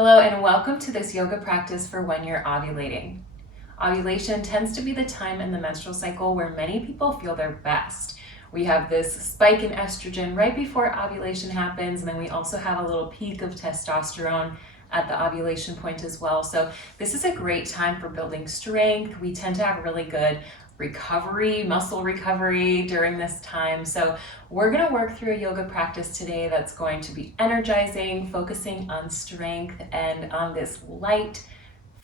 Hello and welcome to this yoga practice for when you're ovulating. Ovulation tends to be the time in the menstrual cycle where many people feel their best. We have this spike in estrogen right before ovulation happens, and then we also have a little peak of testosterone at the ovulation point as well. So this is a great time for building strength. We tend to have really good recovery, muscle recovery during this time. So we're going to work through a yoga practice today that's going to be energizing, focusing on strength and on this light,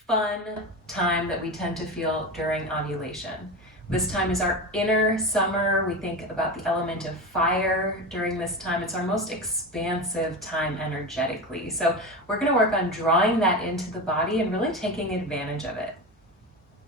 fun time that we tend to feel during ovulation. This time is our inner summer. We think about the element of fire during this time. It's our most expansive time energetically. So we're going to work on drawing that into the body and really taking advantage of it.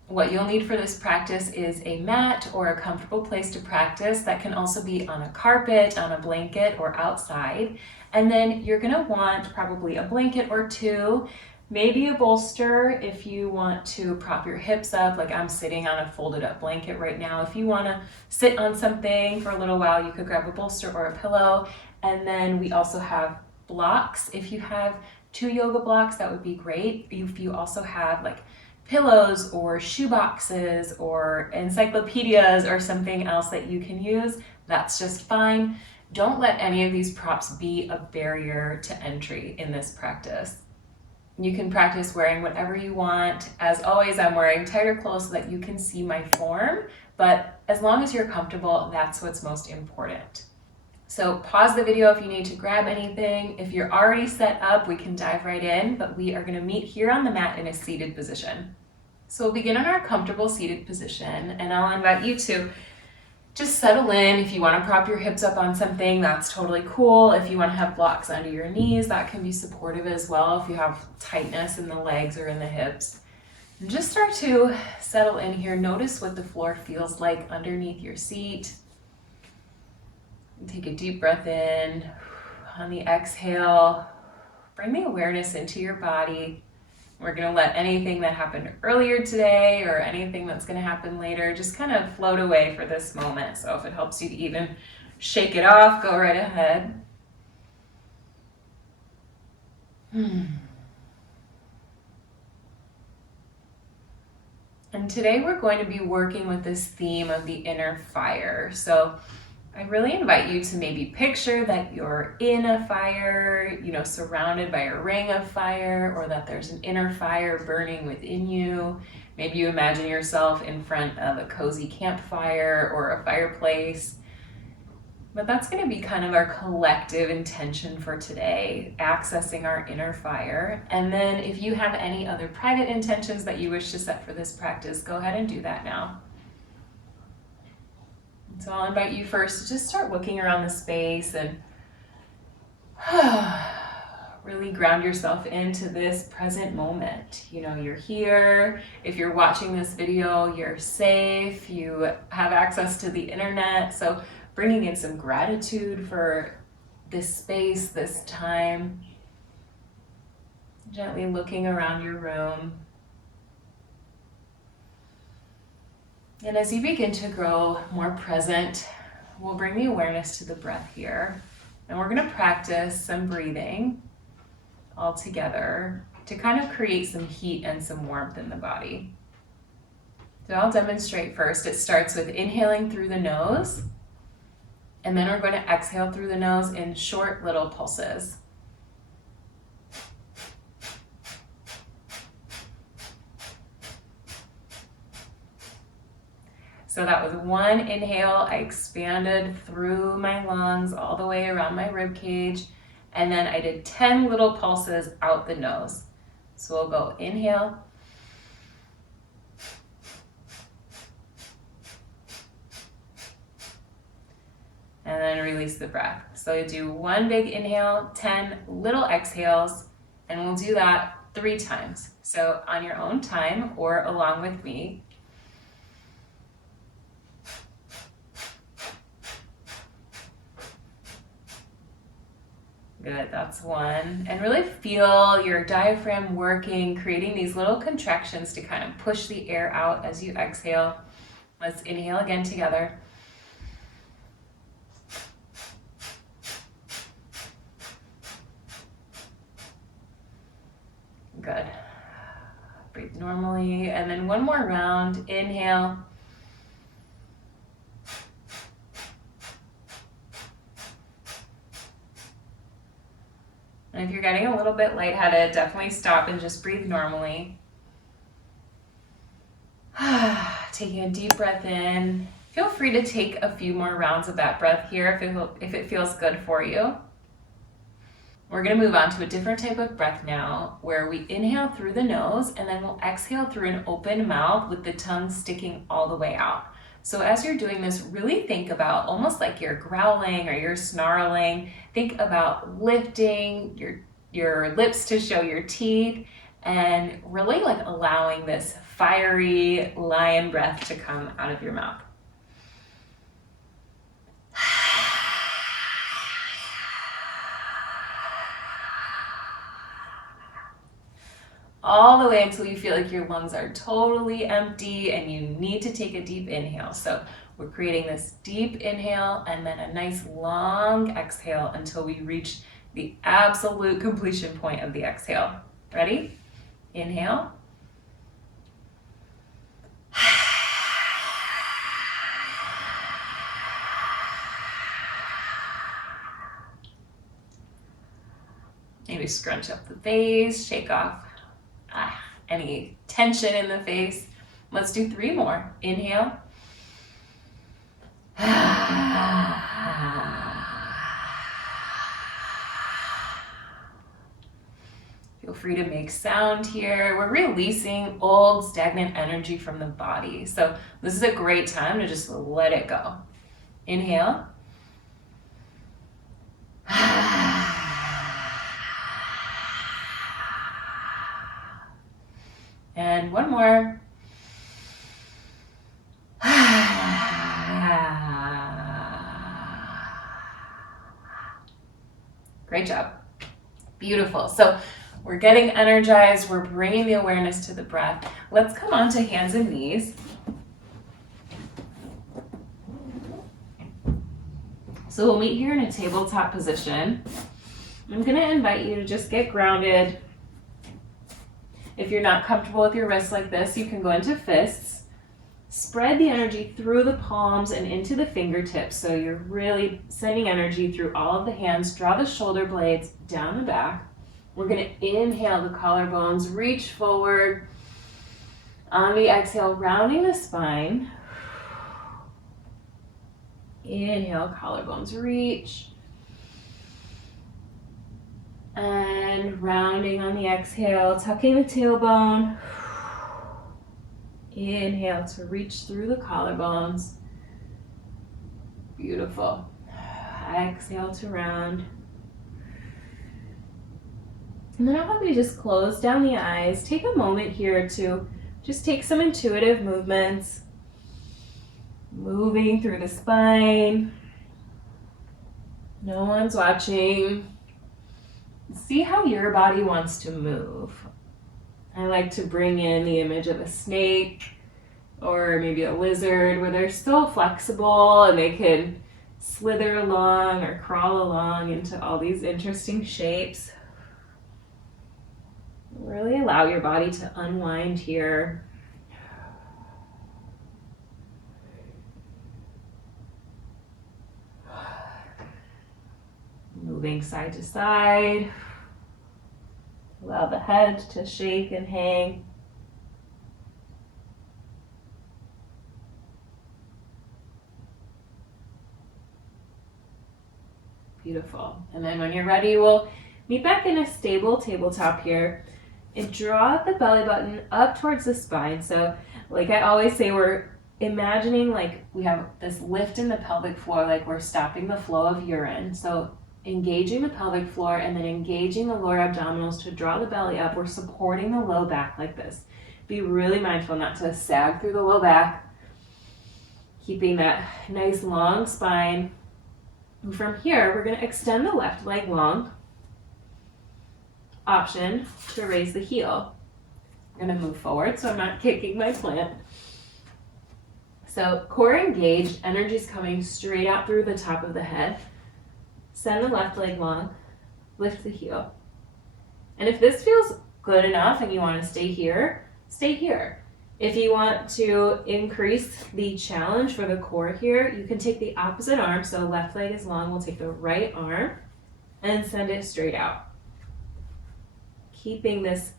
What you'll need for this practice is a mat or a comfortable place to practice. That can also be on a carpet, on a blanket, or outside. And then you're going to want probably a blanket or two, maybe a bolster if you want to prop your hips up, like I'm sitting on a folded up blanket right now. If you want to sit on something for a little while, you could grab a bolster or a pillow. And then we also have blocks. If you have 2 yoga blocks, that would be great. If you also have like pillows or shoe boxes or encyclopedias or something else that you can use, that's just fine. Don't let any of these props be a barrier to entry in this practice. You can practice wearing whatever you want. As always, I'm wearing tighter clothes so that you can see my form, but as long as you're comfortable, that's what's most important. So pause the video if you need to grab anything. If you're already set up, we can dive right in, but we are going to meet here on the mat in a seated position. So we'll begin in our comfortable seated position, and I'll invite you to just settle in. If you want to prop your hips up on something, that's totally cool. If you want to have blocks under your knees, that can be supportive as well if you have tightness in the legs or in the hips. And just start to settle in here. Notice what the floor feels like underneath your seat. Take a deep breath in. On the exhale, bring the awareness into your body. We're going to let anything that happened earlier today or anything that's going to happen later just kind of float away for this moment. So if it helps you to even shake it off, go right ahead. And today we're going to be working with this theme of the inner fire. So I really invite you to maybe picture that you're in a fire, surrounded by a ring of fire, or that there's an inner fire burning within you. Maybe you imagine yourself in front of a cozy campfire or a fireplace. But that's going to be kind of our collective intention for today, accessing our inner fire. And then if you have any other private intentions that you wish to set for this practice, go ahead and do that now. So I'll invite you first to just start looking around the space and really ground yourself into this present moment. You're here. If you're watching this video, you're safe. You have access to the internet. So bringing in some gratitude for this space, this time. Gently looking around your room. And as you begin to grow more present, we'll bring the awareness to the breath here. And we're going to practice some breathing all together to kind of create some heat and some warmth in the body. So I'll demonstrate first. It starts with inhaling through the nose, and then we're going to exhale through the nose in short little pulses. So that was one inhale. I expanded through my lungs all the way around my rib cage. And then I did 10 little pulses out the nose. So we'll go inhale. And then release the breath. So you do one big inhale, 10 little exhales, and we'll do that 3 times. So on your own time or along with me. Good, that's 1. And really feel your diaphragm working, creating these little contractions to kind of push the air out as you exhale. Let's inhale again together. Good. Breathe normally. And then one more round. Inhale. And if you're getting a little bit lightheaded, definitely stop and just breathe normally. Taking a deep breath in. Feel free to take a few more rounds of that breath here if it feels good for you. We're going to move on to a different type of breath now, where we inhale through the nose and then we'll exhale through an open mouth with the tongue sticking all the way out. So as you're doing this, really think about almost like you're growling or you're snarling. Think about lifting your lips to show your teeth and really like allowing this fiery lion breath to come out of your mouth. All the way until you feel like your lungs are totally empty and you need to take a deep inhale. So we're creating this deep inhale and then a nice long exhale until we reach the absolute completion point of the exhale. Ready? Inhale. Maybe scrunch up the face, shake off any tension in the face. Let's do 3 more. Inhale. Feel free to make sound here. We're releasing old stagnant energy from the body. So this is a great time to just let it go. Inhale. And one more. Great job. Beautiful. So we're getting energized. We're bringing the awareness to the breath. Let's come on to hands and knees. So we'll meet here in a tabletop position. I'm going to invite you to just get grounded. If you're not comfortable with your wrists like this, you can go into fists. Spread the energy through the palms and into the fingertips. So you're really sending energy through all of the hands. Draw the shoulder blades down the back. We're going to inhale the collarbones, reach forward. On the exhale, rounding the spine. Inhale, collarbones reach. And rounding on the exhale, tucking the tailbone. Inhale to reach through the collarbones. Beautiful. Exhale to round. And then I'll have you just close down the eyes. Take a moment here to just take some intuitive movements. Moving through the spine. No one's watching. See how your body wants to move. I like to bring in the image of a snake or maybe a lizard where they're still flexible and they can slither along or crawl along into all these interesting shapes. Really allow your body to unwind here. Moving side to side. Allow the head to shake and hang. Beautiful. And then when you're ready, we'll meet back in a stable tabletop here and draw the belly button up towards the spine. So like I always say, we're imagining like we have this lift in the pelvic floor, like we're stopping the flow of urine. So engaging the pelvic floor and then engaging the lower abdominals to draw the belly up. We're supporting the low back like this. Be really mindful not to sag through the low back. Keeping that nice long spine. And from here, we're going to extend the left leg long. Option to raise the heel. I'm going to move forward so I'm not kicking my plant. So core engaged, energy's coming straight out through the top of the head. Send the left leg long, lift the heel. And if this feels good enough and you want to stay here, stay here. If you want to increase the challenge for the core here, you can take the opposite arm. So left leg is long, we'll take the right arm and send it straight out. Keeping this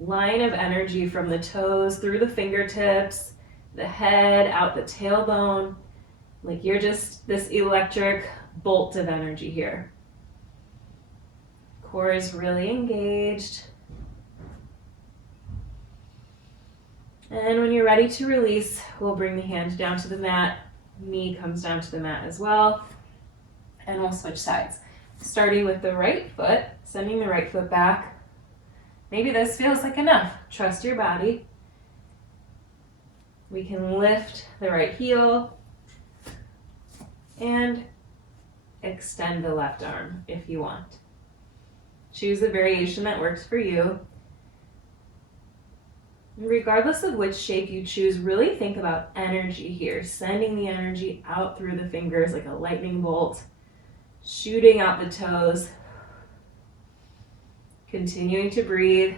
line of energy from the toes through the fingertips, the head, out the tailbone. Like you're just this electric bolt of energy here. Core is really engaged. And when you're ready to release, we'll bring the hand down to the mat. Knee comes down to the mat as well. And we'll switch sides. Starting with the right foot, sending the right foot back. Maybe this feels like enough. Trust your body. We can lift the right heel and extend the left arm if you want. Choose a variation that works for you. Regardless of which shape you choose, really think about energy here, sending the energy out through the fingers like a lightning bolt, shooting out the toes, continuing to breathe,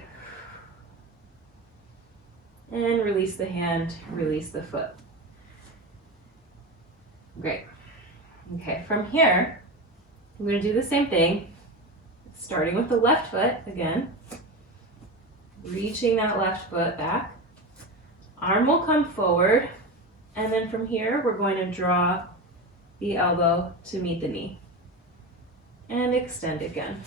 and release the hand, release the foot. Great. Okay, from here, I'm going to do the same thing, starting with the left foot again. Reaching that left foot back. Arm will come forward, and then from here we're going to draw the elbow to meet the knee. And extend again.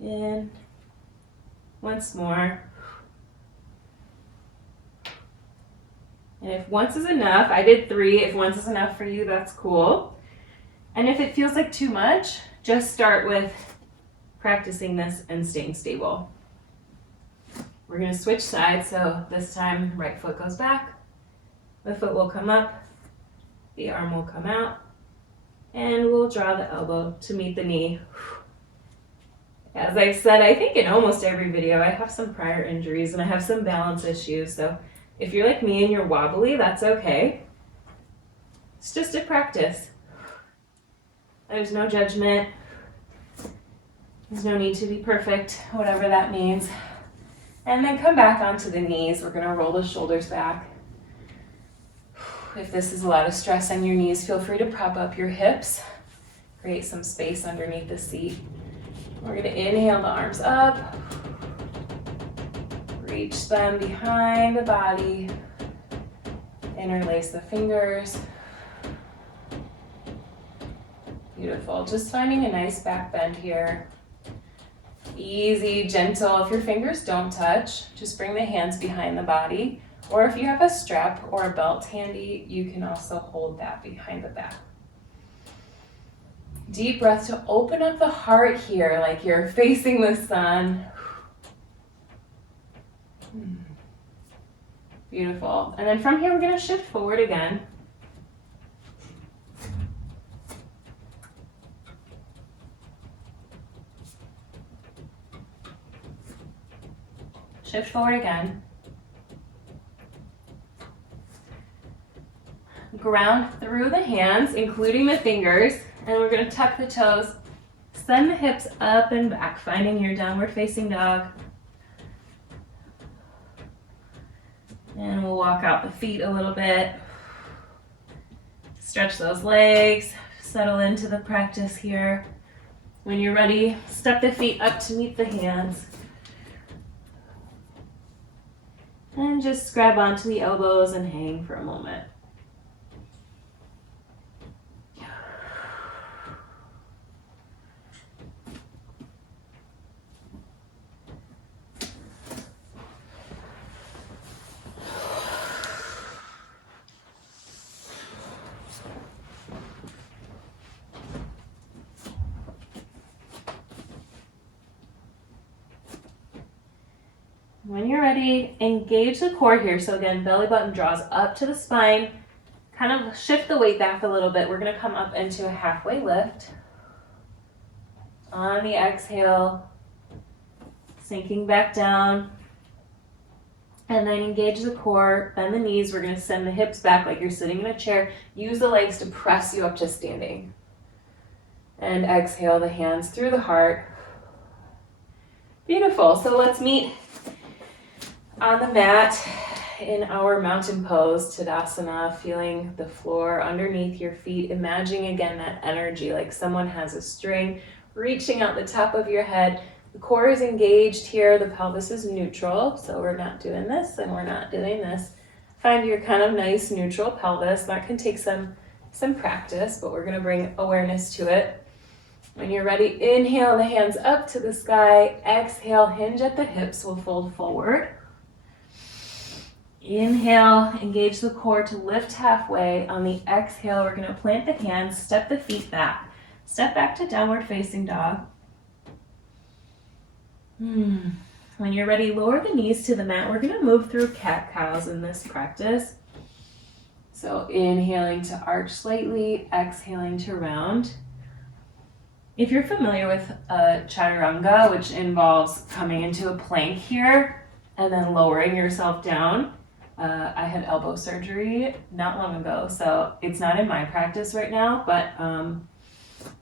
In. Once more. And if once is enough, I did 3. If once is enough for you, that's cool. And if it feels like too much, just start with practicing this and staying stable. We're going to switch sides, so this time right foot goes back, the foot will come up, the arm will come out, and we'll draw the elbow to meet the knee. As I said, I think in almost every video I have some prior injuries and I have some balance issues, so if you're like me and you're wobbly, that's okay. It's just a practice. There's no judgment. There's no need to be perfect, whatever that means. And then come back onto the knees. We're gonna roll the shoulders back. If this is a lot of stress on your knees, feel free to prop up your hips. Create some space underneath the seat. We're gonna inhale the arms up. Reach them behind the body. Interlace the fingers. Beautiful. Just finding a nice back bend here. Easy, gentle. If your fingers don't touch, just bring the hands behind the body. Or if you have a strap or a belt handy, you can also hold that behind the back. Deep breath to open up the heart here, like you're facing the sun. Beautiful. And then from here, we're going to shift forward again. Shift forward again. Ground through the hands, including the fingers, and we're going to tuck the toes. Send the hips up and back, finding your downward facing dog. And we'll walk out the feet a little bit. Stretch those legs, settle into the practice here. When you're ready, step the feet up to meet the hands. And just grab onto the elbows and hang for a moment. When you're ready, engage the core here. So again, belly button draws up to the spine. Kind of shift the weight back a little bit. We're going to come up into a halfway lift. On the exhale, sinking back down. And then engage the core, bend the knees. We're going to send the hips back like you're sitting in a chair. Use the legs to press you up to standing. And exhale the hands through the heart. Beautiful. So let's meet on the mat in our mountain pose, Tadasana, feeling the floor underneath your feet. Imagining again that energy, like someone has a string reaching out the top of your head. The core is engaged here, the pelvis is neutral, so we're not doing this and we're not doing this. Find your kind of nice neutral pelvis. That can take some practice, but we're gonna bring awareness to it. When you're ready, inhale the hands up to the sky. Exhale, hinge at the hips, we'll fold forward. Inhale, engage the core to lift halfway. On the exhale, we're gonna plant the hands, step the feet back. Step back to downward facing dog. When you're ready, lower the knees to the mat. We're gonna move through cat-cows in this practice. So inhaling to arch slightly, exhaling to round. If you're familiar with chaturanga, which involves coming into a plank here and then lowering yourself down, I had elbow surgery not long ago, so it's not in my practice right now, but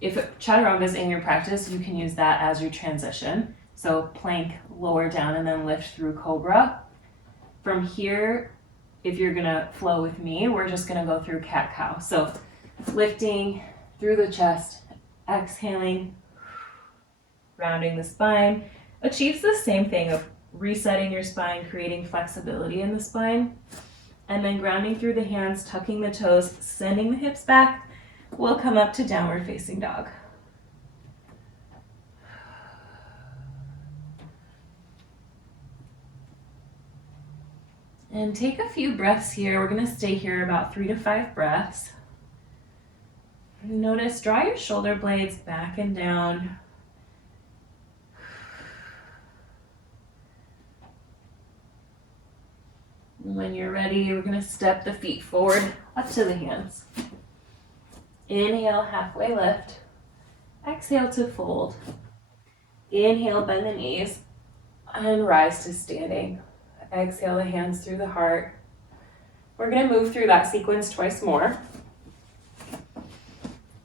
if chaturanga is in your practice, you can use that as your transition. So plank, lower down, and then lift through cobra. From here, if you're gonna flow with me, we're just gonna go through cat-cow. So lifting through the chest, exhaling, rounding the spine, achieves the same thing of resetting your spine, creating flexibility in the spine, and then grounding through the hands, tucking the toes, sending the hips back. We'll come up to downward facing dog. And take a few breaths here. We're gonna stay here about 3 to 5 breaths. Notice, draw your shoulder blades back and down. When you're ready, we're gonna step the feet forward up to the hands. Inhale, halfway lift. Exhale to fold. Inhale, bend the knees and rise to standing. Exhale the hands through the heart. We're gonna move through that sequence twice more.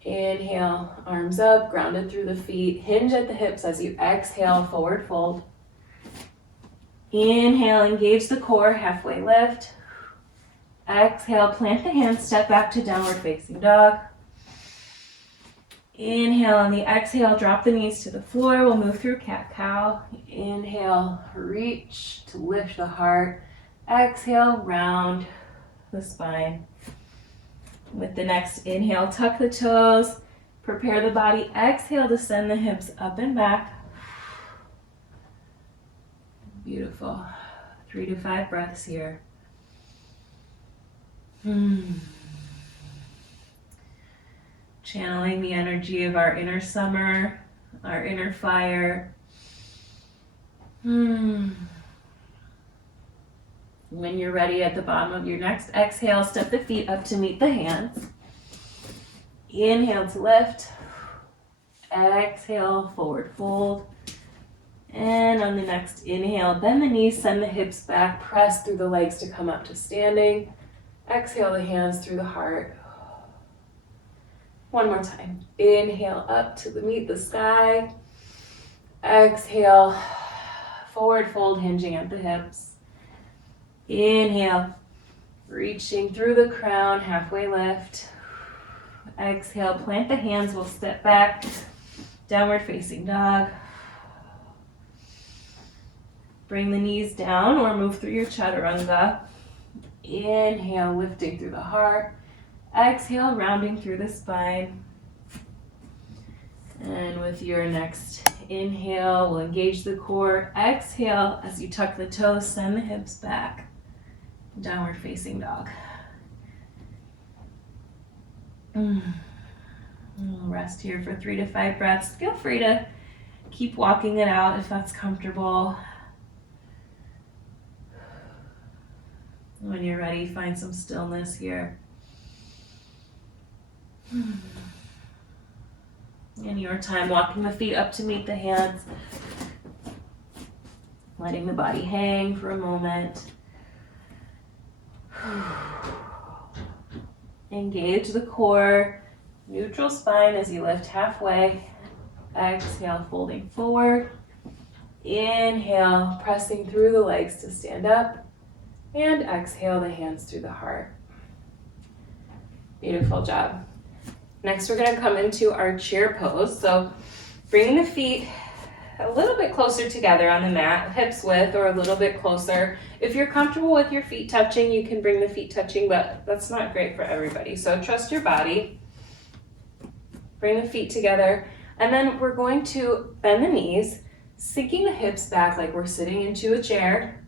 Inhale, arms up, grounded through the feet. Hinge at the hips as you exhale, forward fold. Inhale, engage the core, halfway lift. Exhale, plant the hands, step back to downward facing dog. Inhale, on the exhale, drop the knees to the floor. We'll move through cat-cow. Inhale, reach to lift the heart. Exhale, round the spine. With the next inhale, tuck the toes, prepare the body. Exhale to send the hips up and back. Beautiful. 3 to 5 breaths here. Channeling the energy of our inner summer, our inner fire. When you're ready, at the bottom of your next exhale, step the feet up to meet the hands. Inhale to lift. Exhale, forward fold. And on the next inhale, bend the knees, send the hips back, press through the legs to come up to standing. Exhale the hands through the heart. One more time. Inhale up to meet the sky. Exhale, forward fold, hinging at the hips. Inhale, reaching through the crown, halfway lift. Exhale, plant the hands, we'll step back, downward facing dog. Bring the knees down or move through your chaturanga. Inhale, lifting through the heart. Exhale, rounding through the spine. And with your next inhale, we'll engage the core. Exhale, as you tuck the toes, send the hips back. Downward facing dog. We'll rest here for 3 to 5 breaths. Feel free to keep walking it out if that's comfortable. When you're ready, find some stillness here. In your time, walking the feet up to meet the hands. Letting the body hang for a moment. Engage the core, neutral spine as you lift halfway. Exhale, folding forward. Inhale, pressing through the legs to stand up. And exhale the hands through the heart. Beautiful job. Next, we're going to come into our chair pose. So bringing the feet a little bit closer together on the mat, hips width or a little bit closer. If you're comfortable with your feet touching, you can bring the feet touching, but that's not great for everybody. So trust your body. Bring the feet together, and then we're going to bend the knees, sinking the hips back like we're sitting into a chair,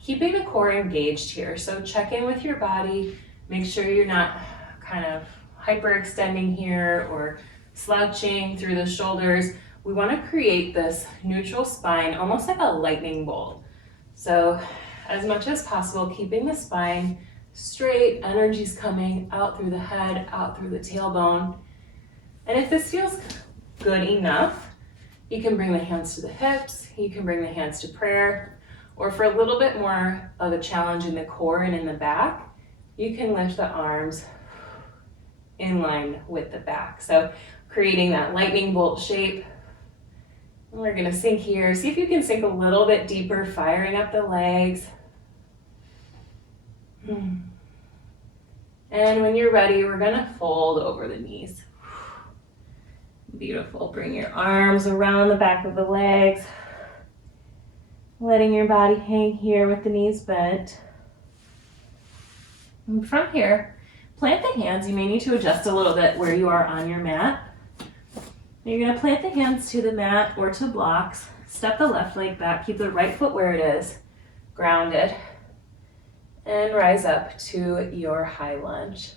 keeping the core engaged here. So check in with your body, make sure you're not kind of hyperextending here or slouching through the shoulders. We want to create this neutral spine, almost like a lightning bolt. So as much as possible, keeping the spine straight, energy's coming out through the head, out through the tailbone. And if this feels good enough, you can bring the hands to the hips, you can bring the hands to prayer, or for a little bit more of a challenge in the core and in the back, you can lift the arms in line with the back. So creating that lightning bolt shape. And we're gonna sink here. See if you can sink a little bit deeper, firing up the legs. And when you're ready, we're gonna fold over the knees. Beautiful. Bring your arms around the back of the legs, letting your body hang here with the knees bent. And from here, plant the hands. You may need to adjust a little bit where you are on your mat. You're going to plant the hands to the mat or to blocks. Step the left leg back. Keep the right foot where it is, grounded. And rise up to your high lunge.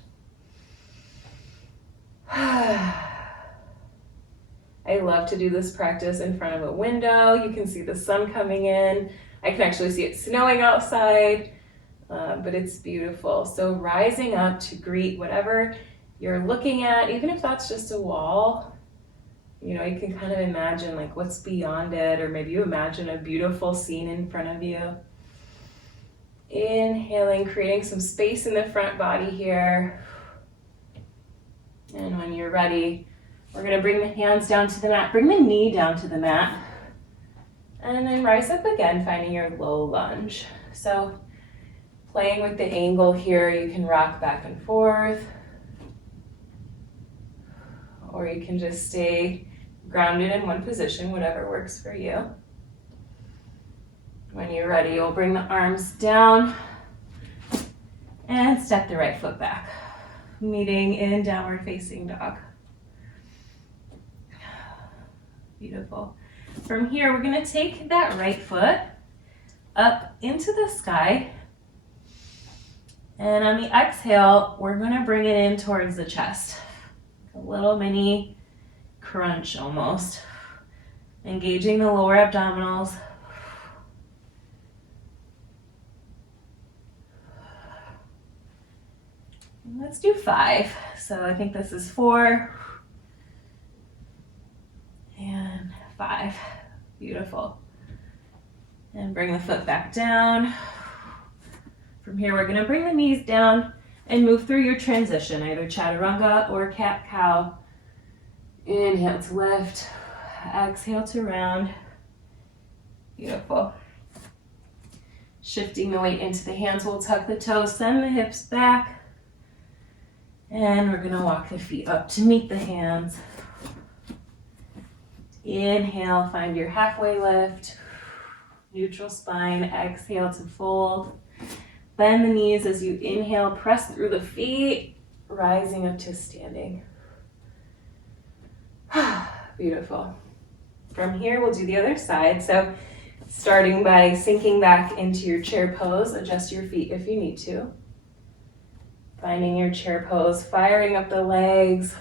I love to do this practice in front of a window. You can see the sun coming in. I can actually see it snowing outside, but it's beautiful. So rising up to greet whatever you're looking at, even if that's just a wall. You know, you can kind of imagine like what's beyond it, or maybe you imagine a beautiful scene in front of you. Inhaling, creating some space in the front body here. And when you're ready, we're going to bring the hands down to the mat, bring the knee down to the mat, and then rise up again, finding your low lunge. So playing with the angle here, you can rock back and forth, or you can just stay grounded in one position, whatever works for you. When you're ready, you'll bring the arms down and step the right foot back, meeting in downward facing dog. Beautiful. From here, we're going to take that right foot up into the sky. And on the exhale, we're going to bring it in towards the chest. A little mini crunch almost. Engaging the lower abdominals. Let's do 5. So I think this is 4 and 5. Beautiful. And bring the foot back down. From here, we're going to bring the knees down and move through your transition, either chaturanga or cat-cow. Inhale to lift, exhale to round. Beautiful. Shifting the weight into the hands, we'll tuck the toes, send the hips back. And we're going to walk the feet up to meet the hands. Inhale, find your halfway lift. Neutral spine, exhale to fold. Bend the knees as you inhale, press through the feet, rising up to standing. Beautiful. From here, we'll do the other side. So starting by sinking back into your chair pose, adjust your feet if you need to. Finding your chair pose, firing up the legs.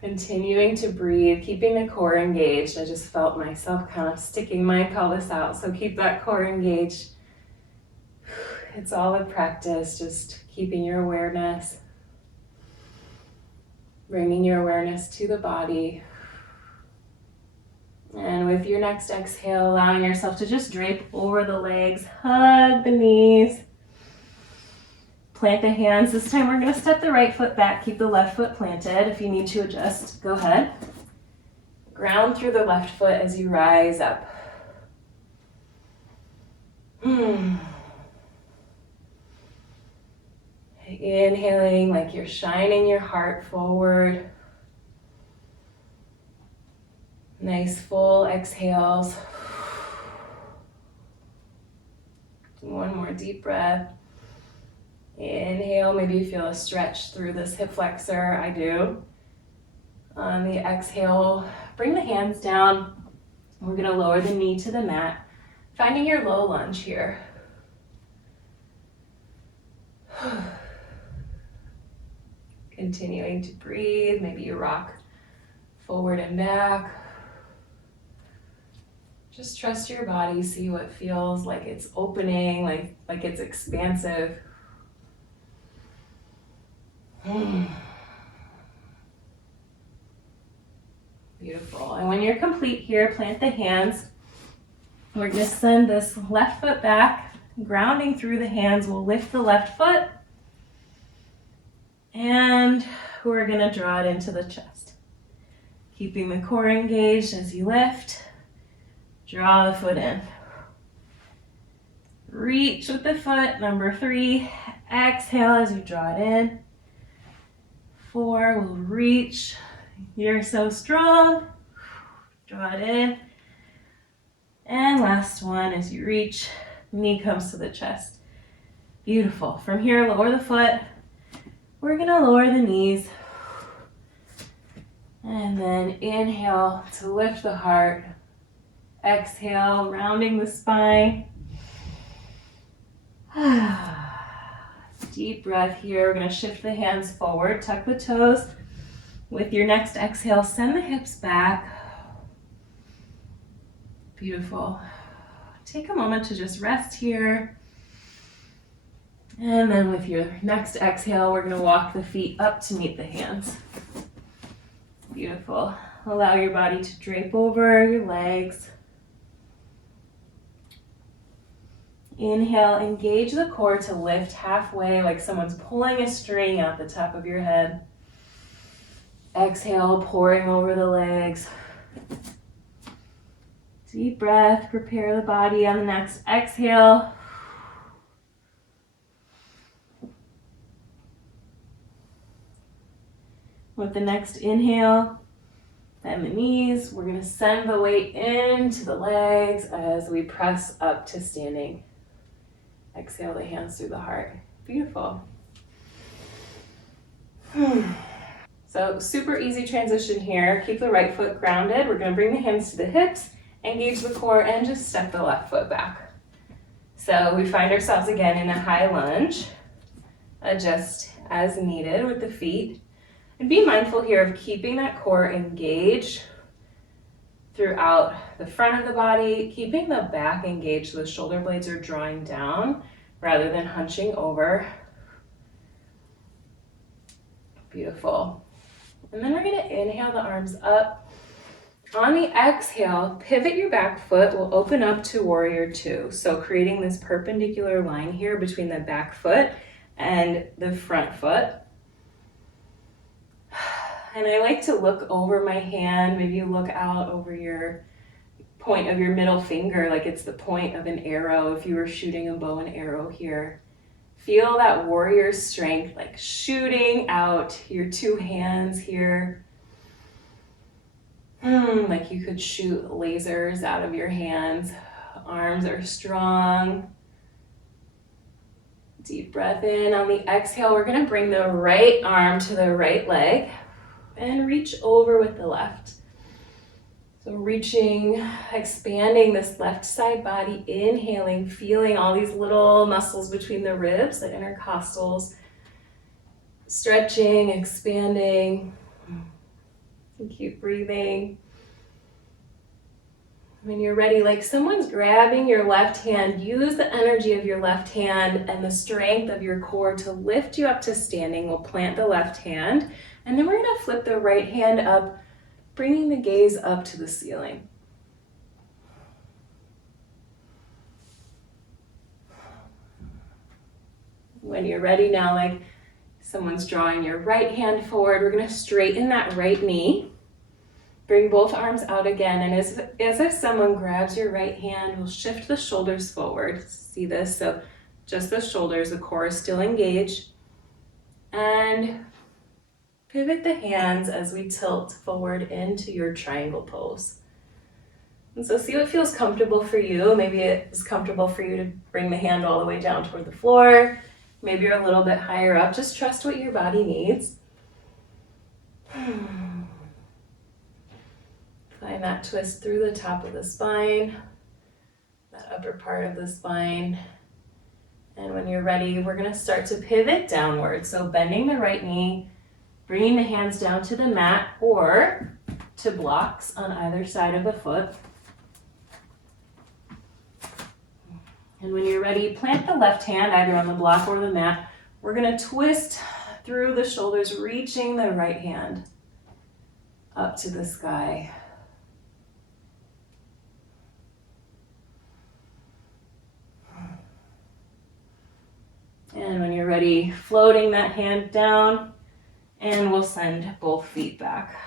Continuing to breathe, keeping the core engaged. I just felt myself kind of sticking my pelvis out, so keep that core engaged. It's all a practice, just keeping your awareness, bringing your awareness to the body. And with your next exhale, allowing yourself to just drape over the legs, hug the knees. plant the hands. This time we're going to step the right foot back, keep the left foot planted. If you need to adjust, go ahead. Ground through the left foot as you rise up. Inhaling like you're shining your heart forward. Nice full exhales. One more deep breath. Inhale, maybe you feel a stretch through this hip flexor. I do. On the exhale, bring the hands down. We're going to lower the knee to the mat, finding your low lunge here. Continuing to breathe. Maybe you rock forward and back. Just trust your body, see what feels like it's opening, like it's expansive. Beautiful. And when you're complete here, plant the hands. We're going to send this left foot back, grounding through the hands. We'll lift the left foot. And we're going to draw it into the chest. Keeping the core engaged as you lift. Draw the foot in. Reach with the foot. Number 3. Exhale as you draw it in. 4. We'll reach. You're so strong. Draw it in. And last one, as you reach, knee comes to the chest. Beautiful. From here, lower the foot. We're going to lower the knees. And then inhale to lift the heart. Exhale, rounding the spine. Deep breath here. We're going to shift the hands forward, tuck the toes. With your next exhale, send the hips back. Beautiful. Take a moment to just rest here. And then with your next exhale, we're going to walk the feet up to meet the hands. Beautiful. Allow your body to drape over your legs. Inhale, engage the core to lift halfway like someone's pulling a string out the top of your head. Exhale, pouring over the legs. Deep breath, prepare the body on the next exhale. With the next inhale, bend the knees. We're going to send the weight into the legs as we press up to standing. Exhale the hands through the heart. Beautiful. So super easy transition here. Keep the right foot grounded. We're going to bring the hands to the hips, engage the core, and just step the left foot back. So we find ourselves again in a high lunge. Adjust as needed with the feet. And be mindful here of keeping that core engaged throughout the front of the body, keeping the back engaged so the shoulder blades are drawing down rather than hunching over. Beautiful. And then we're going to inhale the arms up. On the exhale, pivot your back foot. We'll open up to warrior 2. So creating this perpendicular line here between the back foot and the front foot. And I like to look over my hand. Maybe you look out over your point of your middle finger like it's the point of an arrow if you were shooting a bow and arrow here. Feel that warrior strength, like shooting out your 2 hands here. Like you could shoot lasers out of your hands. Arms are strong. Deep breath in. On the exhale, we're going to bring the right arm to the right leg and reach over with the left. So reaching, expanding this left side body, inhaling, feeling all these little muscles between the ribs, the intercostals, stretching, expanding, and keep breathing. When you're ready, like someone's grabbing your left hand, use the energy of your left hand and the strength of your core to lift you up to standing. We'll plant the left hand, and then we're going to flip the right hand up, bringing the gaze up to the ceiling. When you're ready now, like someone's drawing your right hand forward, we're gonna straighten that right knee. Bring both arms out again, and as if someone grabs your right hand, we'll shift the shoulders forward. See this? So just the shoulders, the core is still engaged. And pivot the hands as we tilt forward into your triangle pose. And so see what feels comfortable for you. Maybe it's comfortable for you to bring the hand all the way down toward the floor. Maybe you're a little bit higher up. Just trust what your body needs. Find that twist through the top of the spine, that upper part of the spine. And when you're ready, we're going to start to pivot downward. So bending the right knee, bringing the hands down to the mat or to blocks on either side of the foot. And when you're ready, plant the left hand either on the block or the mat. We're going to twist through the shoulders, reaching the right hand up to the sky. And when you're ready, floating that hand down, and we'll send both feet back.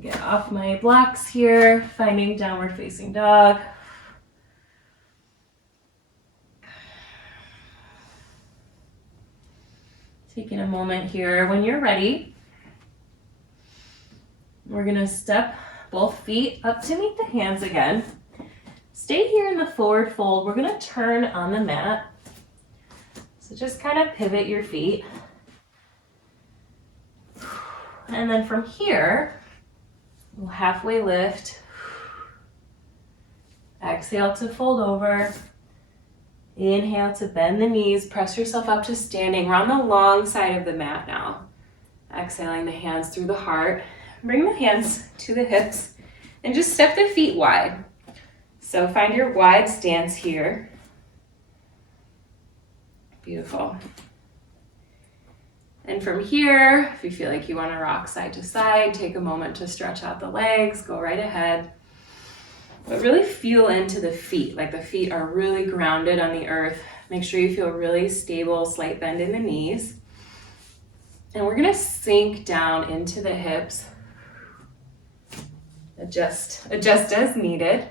Get off my blocks here, finding downward facing dog. Taking a moment here. When you're ready, we're gonna step both feet up to meet the hands again. Stay here in the forward fold. We're gonna turn on the mat. So just kind of pivot your feet. And then from here, we'll halfway lift. Exhale to fold over. Inhale to bend the knees. Press yourself up to standing. We're on the long side of the mat now. Exhaling the hands through the heart. Bring the hands to the hips and just step the feet wide. So find your wide stance here. Beautiful. And from here, if you feel like you want to rock side to side, take a moment to stretch out the legs, go right ahead. But really feel into the feet, like the feet are really grounded on the earth. Make sure you feel really stable, slight bend in the knees. And we're gonna sink down into the hips. Adjust as needed.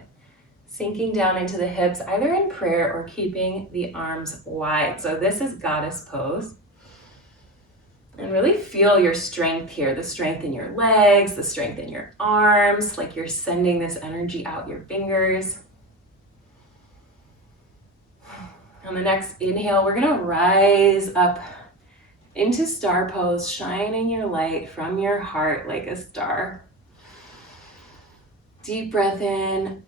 Sinking down into the hips, either in prayer or keeping the arms wide. So this is goddess pose. And really feel your strength here, the strength in your legs, the strength in your arms, like you're sending this energy out your fingers. On the next inhale, we're gonna rise up into star pose, shining your light from your heart like a star. Deep breath in.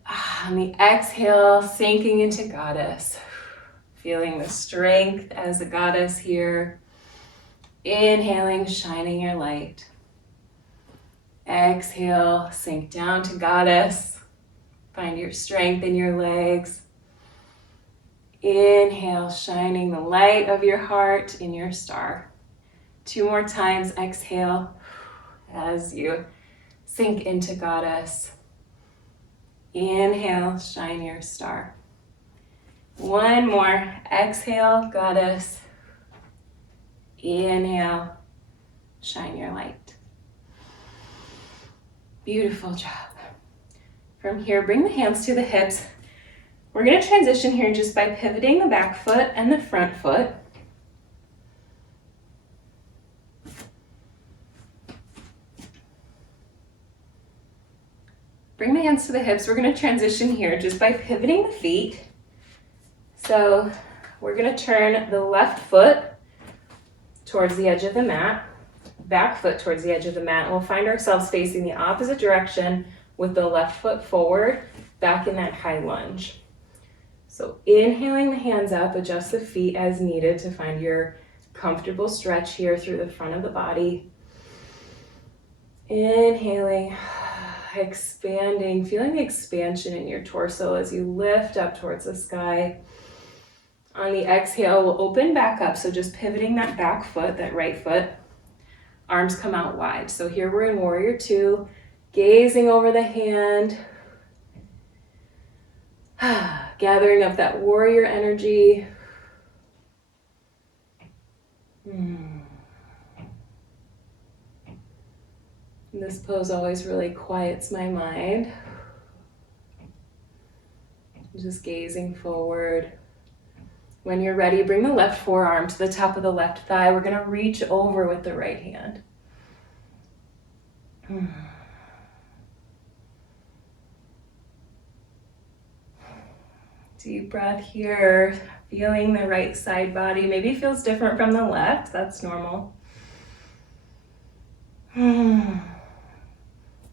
On the exhale, sinking into goddess. Feeling the strength as a goddess here. Inhaling, shining your light. Exhale, sink down to goddess. Find your strength in your legs. Inhale, shining the light of your heart in your star. 2 more times, exhale as you sink into goddess. Inhale, shine your star. 1 more, exhale, goddess. Inhale, shine your light. Beautiful job. From here, bring the hands to the hips. We're going to transition here just by pivoting the back foot and the front foot. Bring the hands to the hips. We're going to transition here just by pivoting the feet. So we're going to turn the left foot towards the edge of the mat, back foot towards the edge of the mat. We'll find ourselves facing the opposite direction with the left foot forward, back in that high lunge. So inhaling the hands up, adjust the feet as needed to find your comfortable stretch here through the front of the body. Inhaling, expanding, feeling the expansion in your torso as you lift up towards the sky. On the exhale, we'll open back up. So just pivoting that back foot, that right foot. Arms come out wide. So here we're in Warrior 2, gazing over the hand. Gathering up that warrior energy. This pose always really quiets my mind. Just gazing forward. When you're ready, bring the left forearm to the top of the left thigh. We're going to reach over with the right hand. Deep breath here, feeling the right side body. Maybe it feels different from the left. That's normal.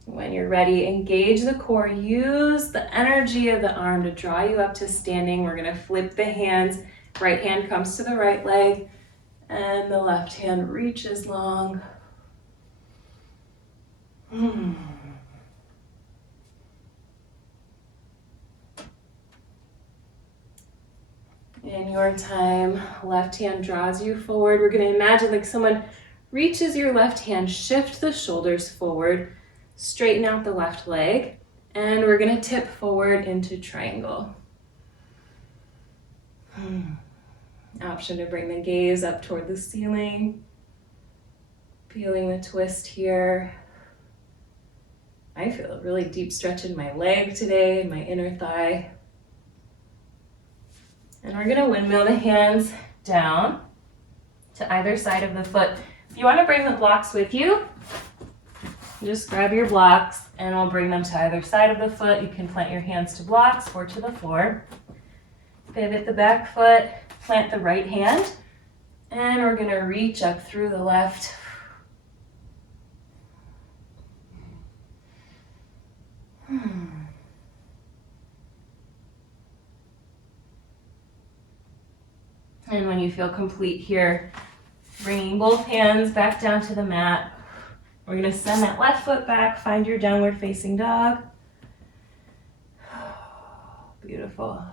When you're ready, engage the core. Use the energy of the arm to draw you up to standing. We're going to flip the hands. Right hand comes to the right leg, and the left hand reaches long. In your time, left hand draws you forward. We're going to imagine like someone reaches your left hand, shift the shoulders forward, straighten out the left leg, and we're going to tip forward into triangle. Option to bring the gaze up toward the ceiling. Feeling the twist here. I feel a really deep stretch in my leg today, in my inner thigh. And we're gonna windmill the hands down to either side of the foot. If you wanna bring the blocks with you, just grab your blocks and we'll bring them to either side of the foot. You can plant your hands to blocks or to the floor. Pivot the back foot, plant the right hand, and we're gonna reach up through the left. And when you feel complete here, bringing both hands back down to the mat. We're going to send that left foot back, find your downward facing dog. Beautiful.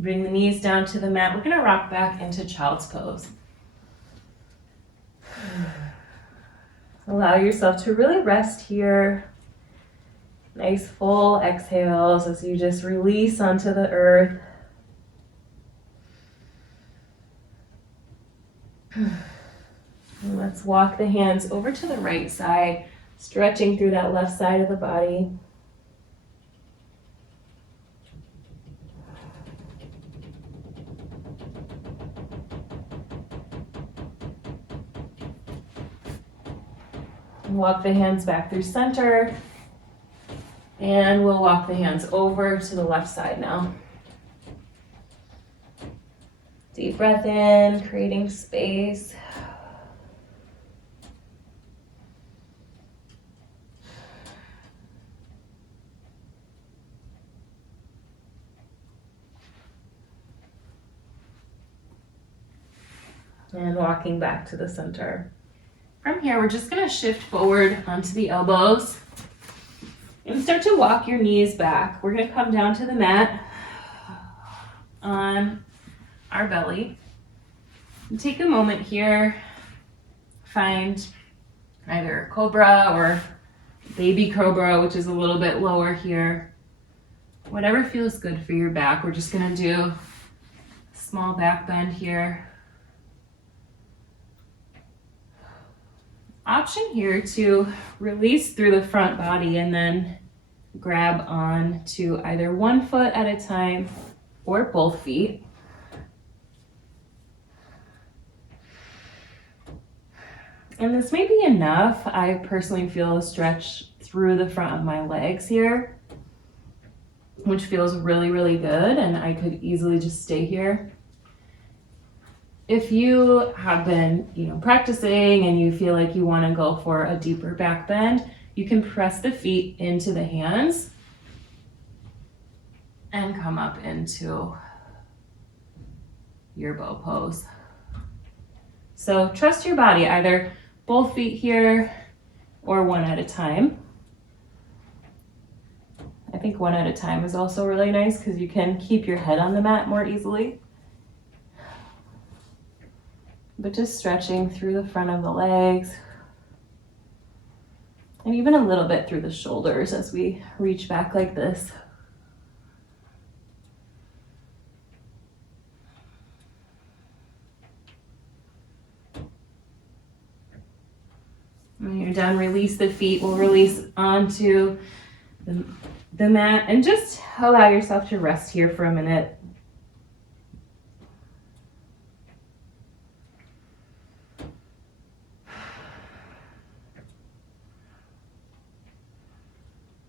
Bring the knees down to the mat. We're going to rock back into child's pose. Allow yourself to really rest here. Nice full exhales as you just release onto the earth. And let's walk the hands over to the right side, stretching through that left side of the body. And walk the hands back through center. And we'll walk the hands over to the left side now. Deep breath in, creating space. And walking back to the center. From here, we're just gonna shift forward onto the elbows and start to walk your knees back. We're gonna come down to the mat on our belly. And take a moment here, find either cobra or baby cobra, which is a little bit lower here. Whatever feels good for your back. We're just gonna do a small back bend here. Option here to release through the front body and then grab on to either one foot at a time or both feet. And this may be enough. I personally feel a stretch through the front of my legs here, which feels really, really good, and I could easily just stay here. If you have been, practicing and you feel like you want to go for a deeper back bend, you can press the feet into the hands and come up into your bow pose. So trust your body, either both feet here or one at a time. I think one at a time is also really nice because you can keep your head on the mat more easily. But just stretching through the front of the legs and even a little bit through the shoulders as we reach back like this. you're done, release the feet. We'll release onto the mat and just allow yourself to rest here for a minute.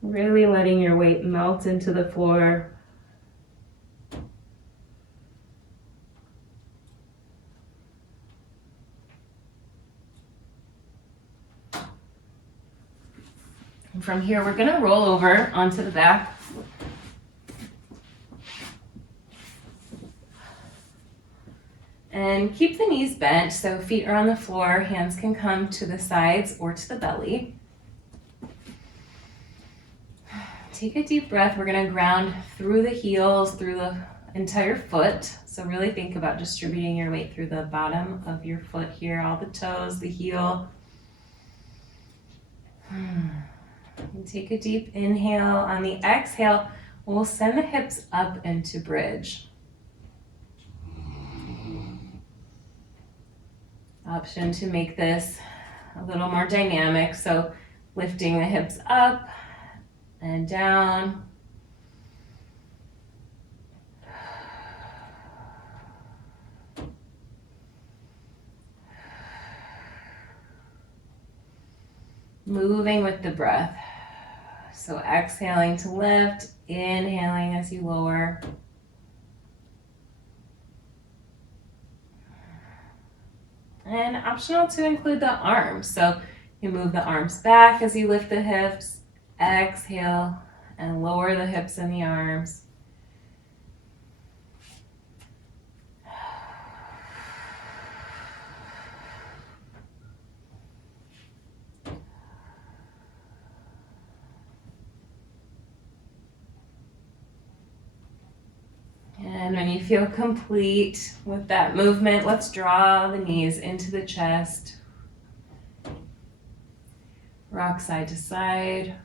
Really letting your weight melt into the floor. And from here, we're going to roll over onto the back. And keep the knees bent, so feet are on the floor, hands can come to the sides or to the belly. Take a deep breath. We're going to ground through the heels, through the entire foot. So really think about distributing your weight through the bottom of your foot here, all the toes, the heel. And take a deep inhale. On the exhale, we'll send the hips up into bridge. Option to make this a little more dynamic. So lifting the hips up and down. Moving with the breath. So exhaling to lift, inhaling as you lower. And optional to include the arms. So you move the arms back as you lift the hips, exhale, and lower the hips and the arms. And when you feel complete with that movement, let's draw the knees into the chest. Rock side to side.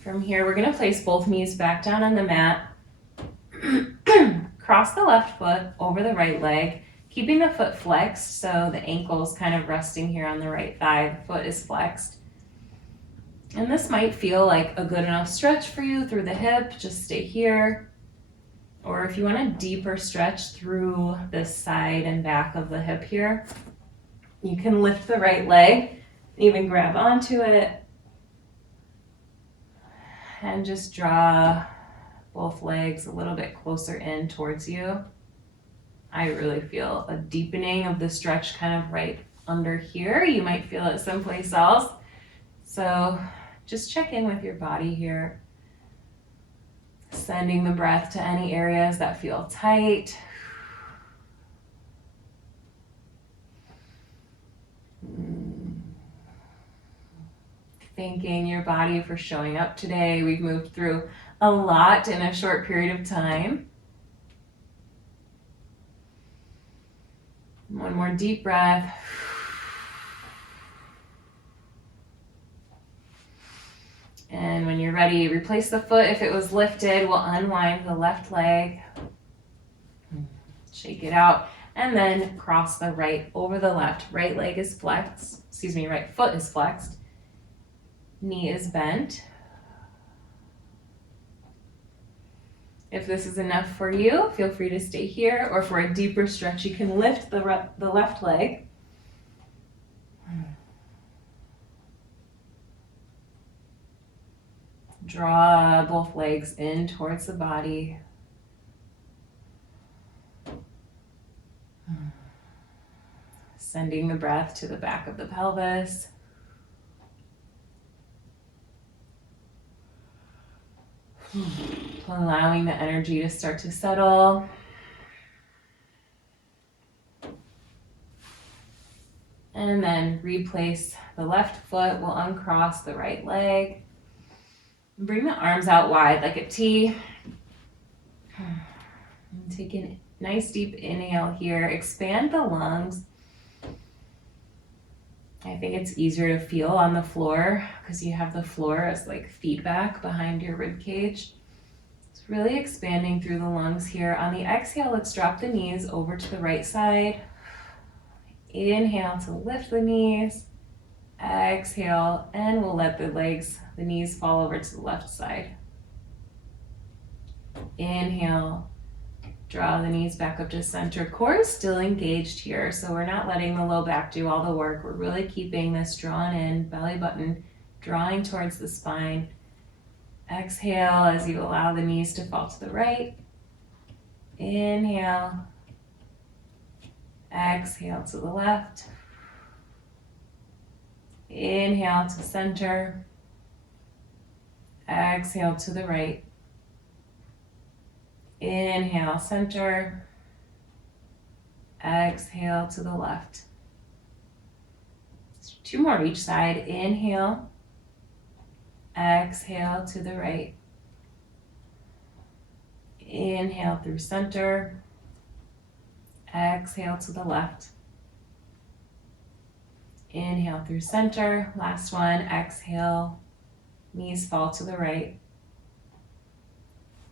From here, we're going to place both knees back down on the mat. Cross the left foot over the right leg, keeping the foot flexed, so the ankle's kind of resting here on the right thigh. The foot is flexed. And this might feel like a good enough stretch for you through the hip. Just stay here. Or if you want a deeper stretch through this side and back of the hip here, you can lift the right leg, even grab onto it, and just draw both legs a little bit closer in towards you. I really feel a deepening of the stretch kind of right under here. You might feel it someplace else. So just check in with your body here. Sending the breath to any areas that feel tight. Thanking your body for showing up today. We've moved through a lot in a short period of time. One more deep breath. And when you're ready, replace the foot. If it was lifted, we'll unwind the left leg. Shake it out. And then cross the right over the left. Right leg is flexed. Right foot is flexed. Knee is bent. If this is enough for you, feel free to stay here. Or for a deeper stretch, you can lift the left leg. Draw both legs in towards the body. Sending the breath to the back of the pelvis. Allowing the energy to start to settle. And then replace the left foot. We'll uncross the right leg. Bring the arms out wide like a T. And take a nice deep inhale here. Expand the lungs. I think it's easier to feel on the floor because you have the floor as like feedback behind your rib cage. So Really expanding through the lungs here. On the exhale, let's drop the knees over to the right side. Inhale to lift the knees. Exhale, and we'll let the knees fall over to the left side. Inhale, draw the knees back up to center. Core is still engaged here, so we're not letting the low back do all the work. We're really keeping this drawn in, belly button drawing towards the spine. Exhale as you allow the knees to fall to the right. Inhale. Exhale to the left. Inhale to center. Exhale to the right. Inhale, center. Exhale to the left. 2 more each side. Inhale. Exhale to the right. Inhale through center. Exhale to the left. Inhale through center. Last one. Exhale. Knees fall to the right.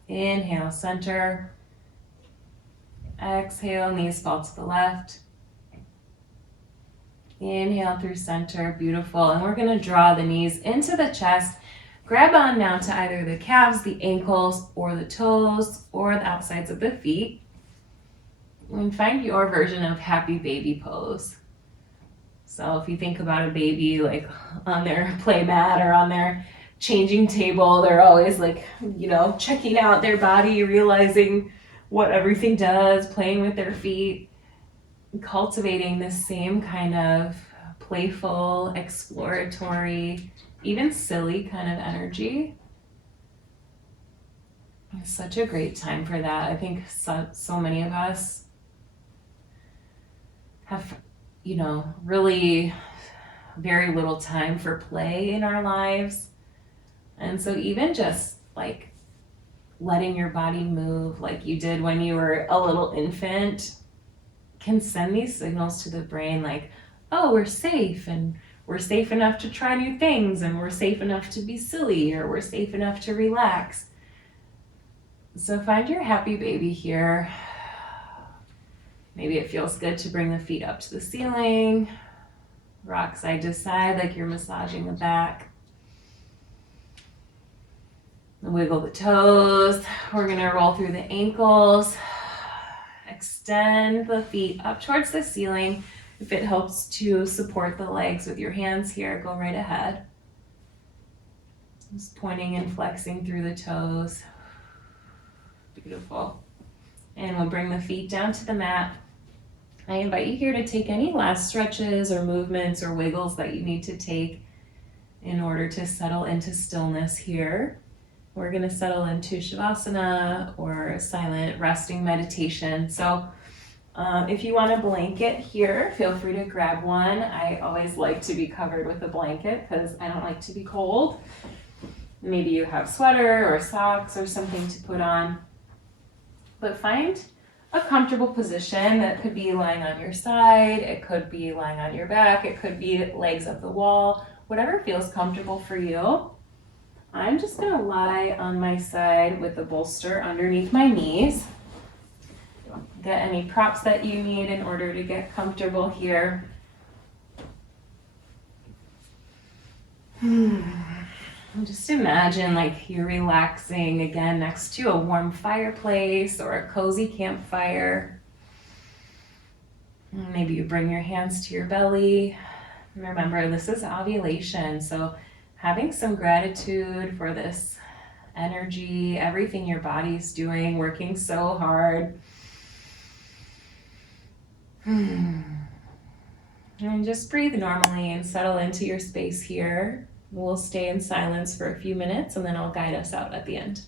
Inhale, center. Exhale, knees fall to the left. Inhale through center. Beautiful. And we're going to draw the knees into the chest. Grab on now to either the calves, the ankles, or the toes, or the outsides of the feet. And find your version of happy baby pose. So if you think about a baby like on their play mat or on their changing table, they're always like, checking out their body, realizing what everything does, playing with their feet, cultivating the same kind of playful, exploratory, even silly kind of energy. It's such a great time for that. I think so many of us have, really very little time for play in our lives. And so even just like letting your body move like you did when you were a little infant can send these signals to the brain like, oh, we're safe, and we're safe enough to try new things, and we're safe enough to be silly, or we're safe enough to relax. So find your happy baby here. Maybe it feels good to bring the feet up to the ceiling, rock side to side like you're massaging the back. Wiggle the toes. We're going to roll through the ankles. Extend the feet up towards the ceiling. If it helps to support the legs with your hands here, go right ahead. Just pointing and flexing through the toes. Beautiful. And we'll bring the feet down to the mat. I invite you here to take any last stretches or movements or wiggles that you need to take in order to settle into stillness here. We're going to settle into Shavasana or silent resting meditation. So if you want a blanket here, feel free to grab one. I always like to be covered with a blanket because I don't like to be cold. Maybe you have sweater or socks or something to put on. But find a comfortable position. That could be lying on your side, it could be lying on your back, it could be legs up the wall, whatever feels comfortable for you. I'm just going to lie on my side with the bolster underneath my knees. Get any props that you need in order to get comfortable here. Just imagine like you're relaxing again next to a warm fireplace or a cozy campfire. Maybe you bring your hands to your belly. Remember, this is ovulation, so having some gratitude for this energy, everything your body's doing, working so hard. And just breathe normally and settle into your space here. We'll stay in silence for a few minutes and then I'll guide us out at the end.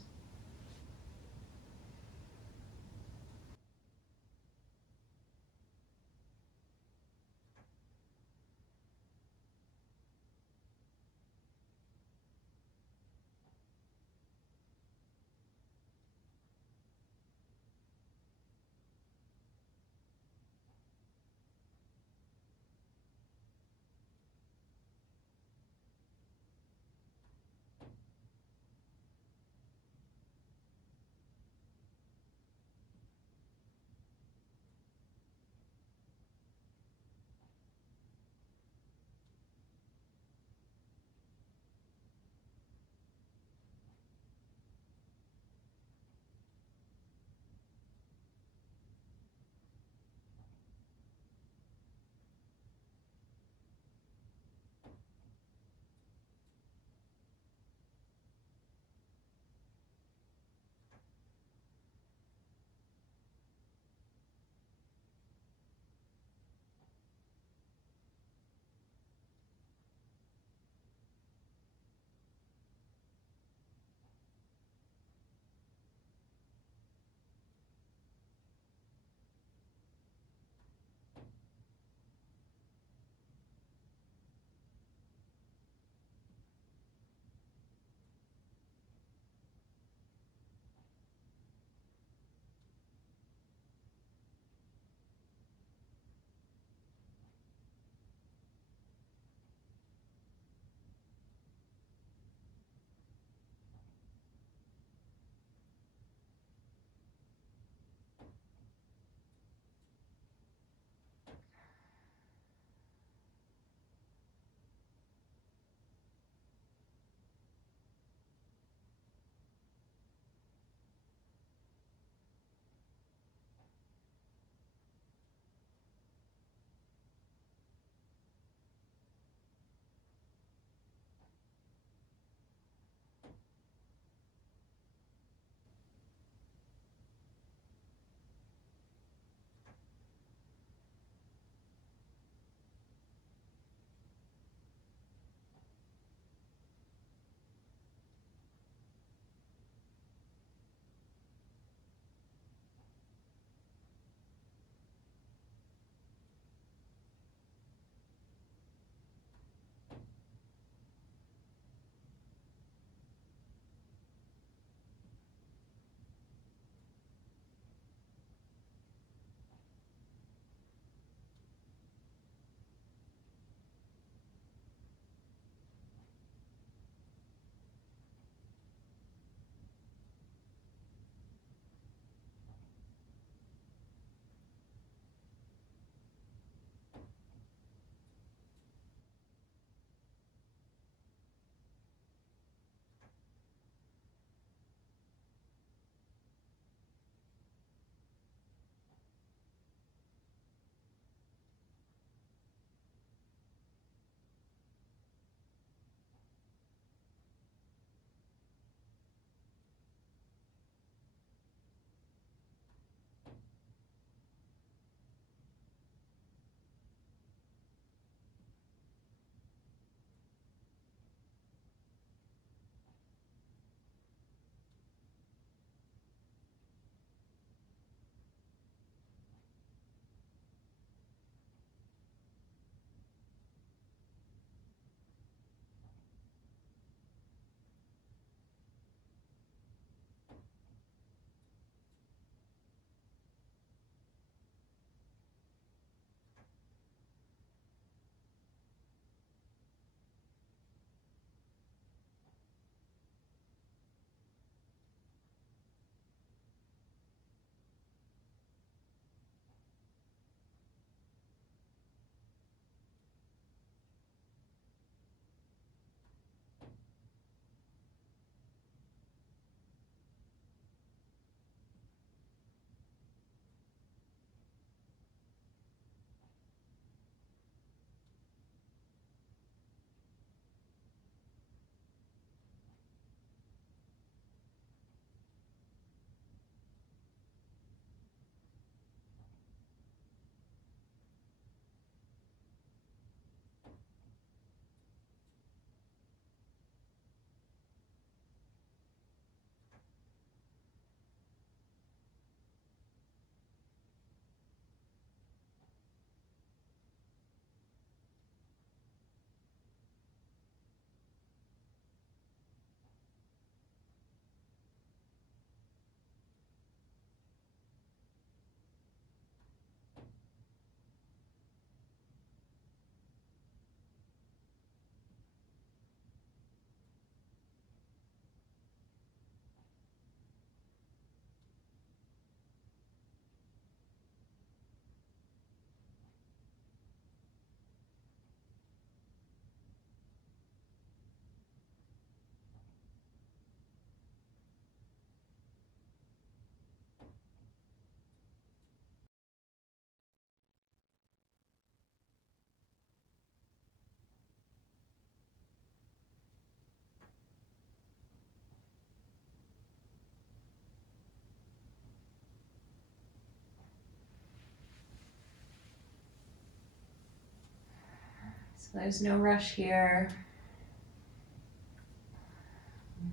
So there's no rush here.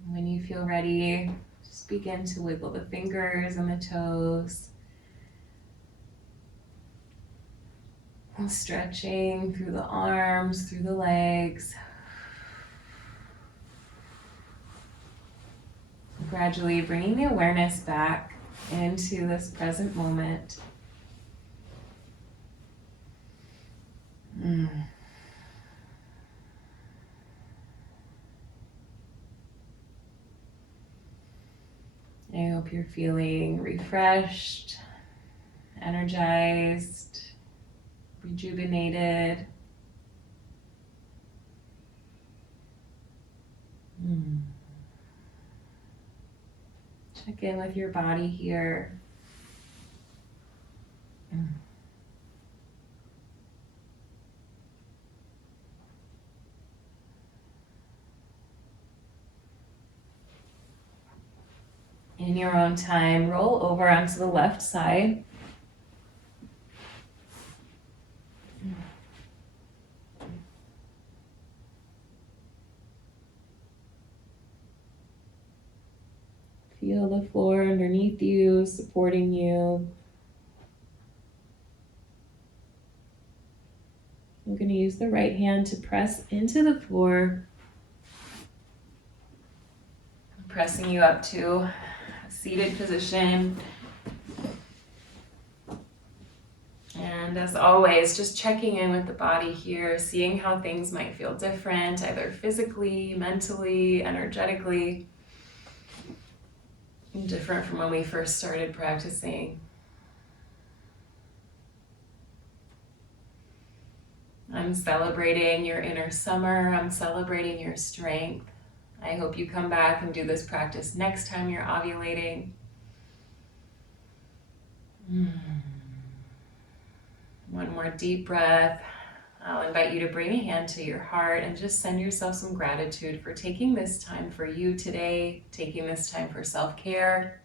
When you feel ready, just begin to wiggle the fingers and the toes. Stretching through the arms, through the legs. Gradually bringing the awareness back into this present moment. I hope you're feeling refreshed, energized, rejuvenated. Check in with your body here. In your own time, roll over onto the left side. Feel the floor underneath you, supporting you. We're going to use the right hand to press into the floor, pressing you up to a seated position. And as always, just checking in with the body here, seeing how things might feel different, either physically, mentally, energetically. Different from when we first started practicing. I'm celebrating your inner summer. I'm celebrating your strength. I hope you come back and do this practice next time you're ovulating. One more deep breath. I'll invite you to bring a hand to your heart and just send yourself some gratitude for taking this time for you today, taking this time for self-care.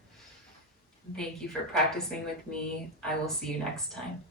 Thank you for practicing with me. I will see you next time.